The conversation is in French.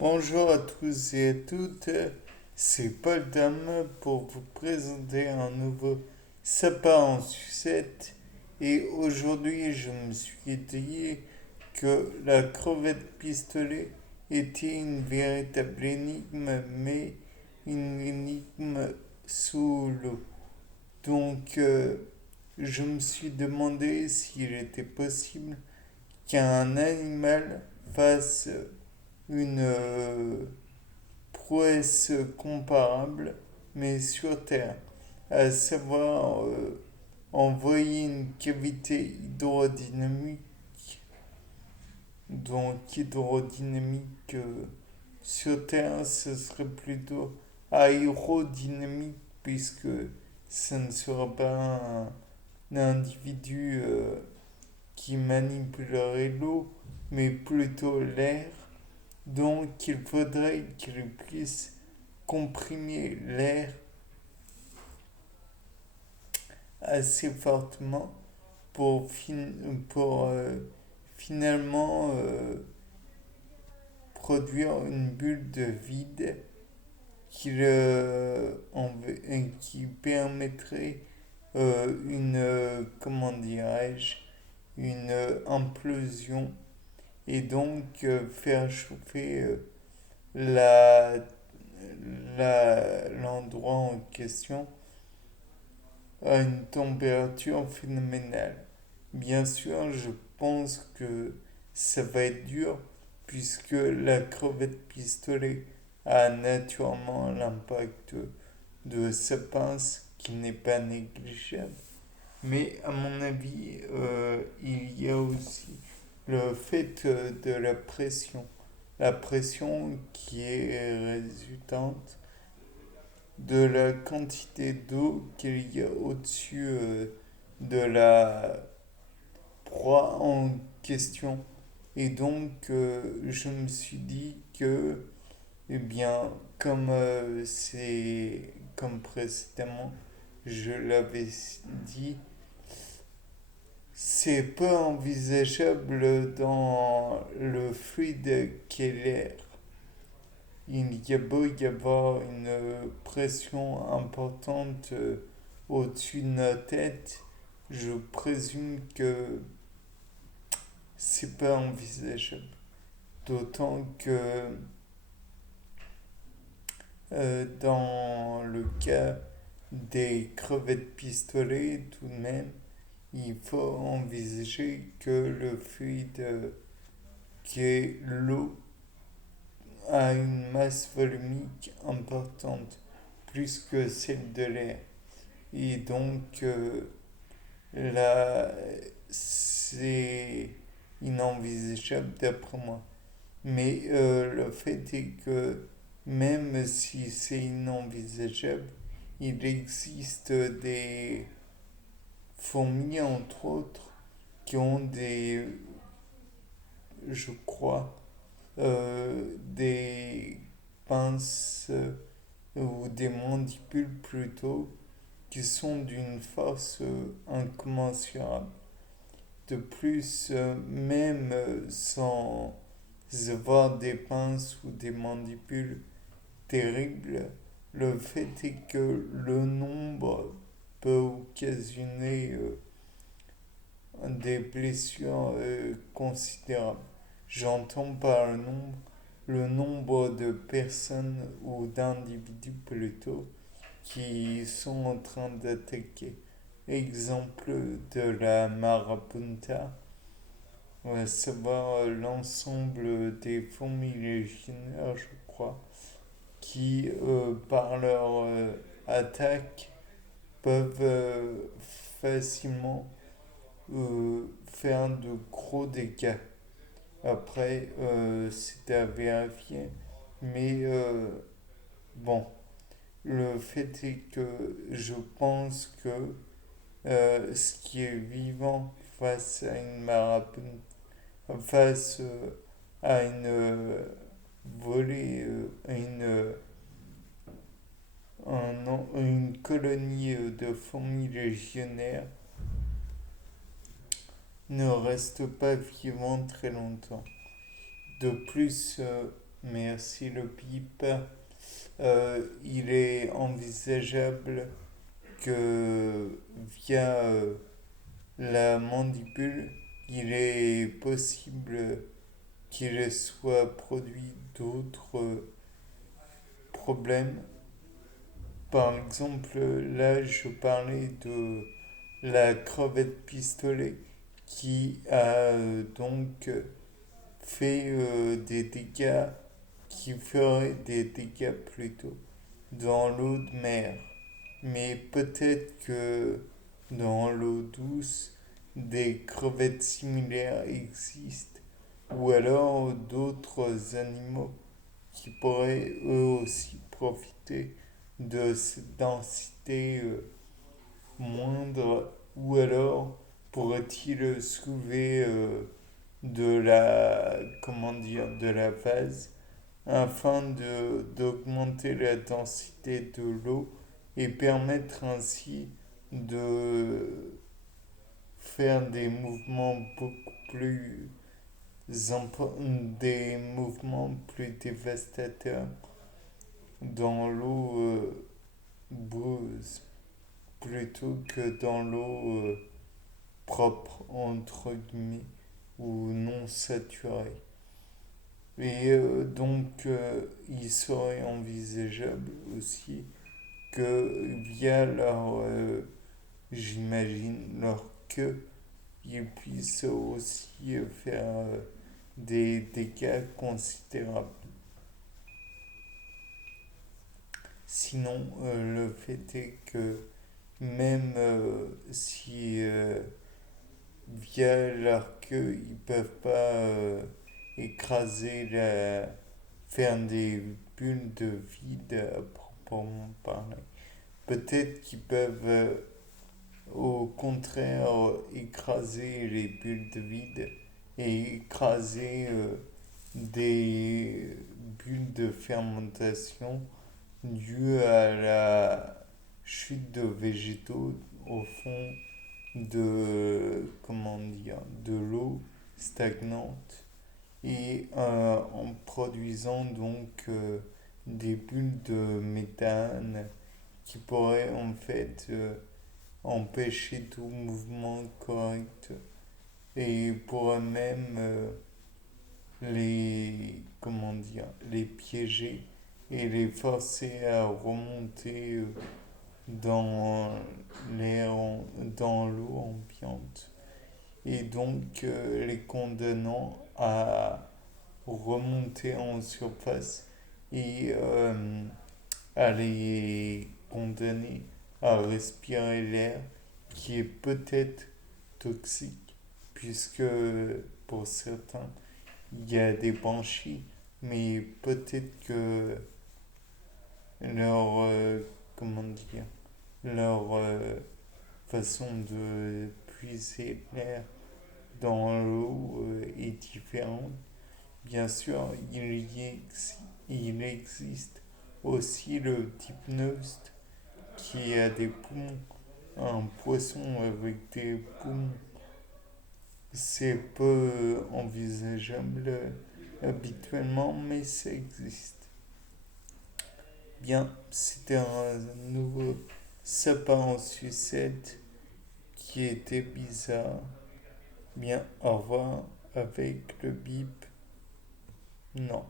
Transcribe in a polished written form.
Bonjour à tous et à toutes, c'est Paul Dame pour vous présenter un nouveau sapin en sucette. Et aujourd'hui, je me suis dit que la crevette pistolet était une véritable énigme, mais une énigme sous l'eau. Donc, je me suis demandé s'il était possible qu'un animal fasse une prouesse comparable, mais sur Terre, à savoir envoyer une cavité hydrodynamique, donc hydrodynamique sur Terre, ce serait plutôt aérodynamique, puisque ce ne sera pas un individu qui manipulerait l'eau, mais plutôt l'air. Donc il faudrait qu'il puisse comprimer l'air assez fortement pour finalement produire une bulle de vide qui permettrait comment dirais-je, une implosion et donc faire chauffer la, l'endroit en question à une température phénoménale. Bien sûr, je pense que ça va être dur puisque la crevette pistolet a naturellement l'impact de sa pince qui n'est pas négligeable. Mais à mon avis, il y a aussi le fait de la pression. La pression qui est résultante de la quantité d'eau qu'il y a au-dessus de la proie en question. Et donc, je me suis dit que, eh bien, comme précédemment, je l'avais dit, c'est peu envisageable dans le fluide qu'est l'air. Il y a beau y avoir une pression importante au-dessus de notre tête, je présume que c'est pas envisageable. D'autant que dans le cas des crevettes pistolets, tout de même, il faut envisager que le fluide qui est l'eau a une masse volumique importante, plus que celle de l'air. Et donc là, c'est inenvisageable d'après moi. Mais le fait est que même si c'est inenvisageable, il existe des fourmis, entre autres, qui ont je crois, des pinces ou des mandibules plutôt, qui sont d'une force incommensurable. De plus, même sans avoir des pinces ou des mandibules terribles, le fait est que le nombre peut occasionner des blessures considérables. J'entends par le nombre de personnes ou d'individus plutôt qui sont en train d'attaquer. Exemple de la marabunta, à savoir l'ensemble des fourmis légionnaires, je crois, qui, par leur attaque, peuvent facilement faire de gros dégâts. Après, c'est à vérifier, mais bon, le fait est que je pense que ce qui est vivant face à une marathon, face à une volée, une colonie de fourmis légionnaires ne reste pas vivant très longtemps. De plus, merci le bip. Il est envisageable que via la mandibule, il est possible qu'il soit produit d'autres problèmes. Par exemple, là, je parlais de la crevette pistolet qui a donc fait des dégâts, qui ferait des dégâts plutôt dans l'eau de mer. Mais peut-être que dans l'eau douce, des crevettes similaires existent, ou alors d'autres animaux qui pourraient eux aussi profiter de cette densité moindre, ou alors pourrait-il soulever de la, comment dire, de la vase afin d'augmenter la densité de l'eau et permettre ainsi de faire des mouvements beaucoup plus des mouvements plus dévastateurs dans l'eau boueuse plutôt que dans l'eau propre entre guillemets ou non saturée. Et il serait envisageable aussi que via leur, j'imagine, leur queue, ils puissent aussi faire des dégâts considérables. Sinon, le fait est que même si via leur queue, ils peuvent pas écraser faire des bulles de vide à proprement parler. Peut-être qu'ils peuvent au contraire écraser les bulles de vide et écraser des bulles de fermentation dues à la chute de végétaux au fond comment dire, de l'eau stagnante et en produisant donc des bulles de méthane qui pourraient en fait empêcher tout mouvement correct et pourraient même comment dire, les piéger et les forcer à remonter dans l'air, dans l'eau ambiante et donc les condamnant à remonter en surface et à les condamner à respirer l'air qui est peut-être toxique puisque pour certains il y a des branchies mais peut-être que leur comment dire leur façon de puiser l'air dans l'eau est différente. Bien sûr, il existe aussi le dipnoste qui a des poumons, un poisson avec des poumons. C'est peu envisageable habituellement, mais ça existe. Bien, c'était un nouveau sapin en sucette qui était bizarre. Bien, au revoir avec le bip. Non.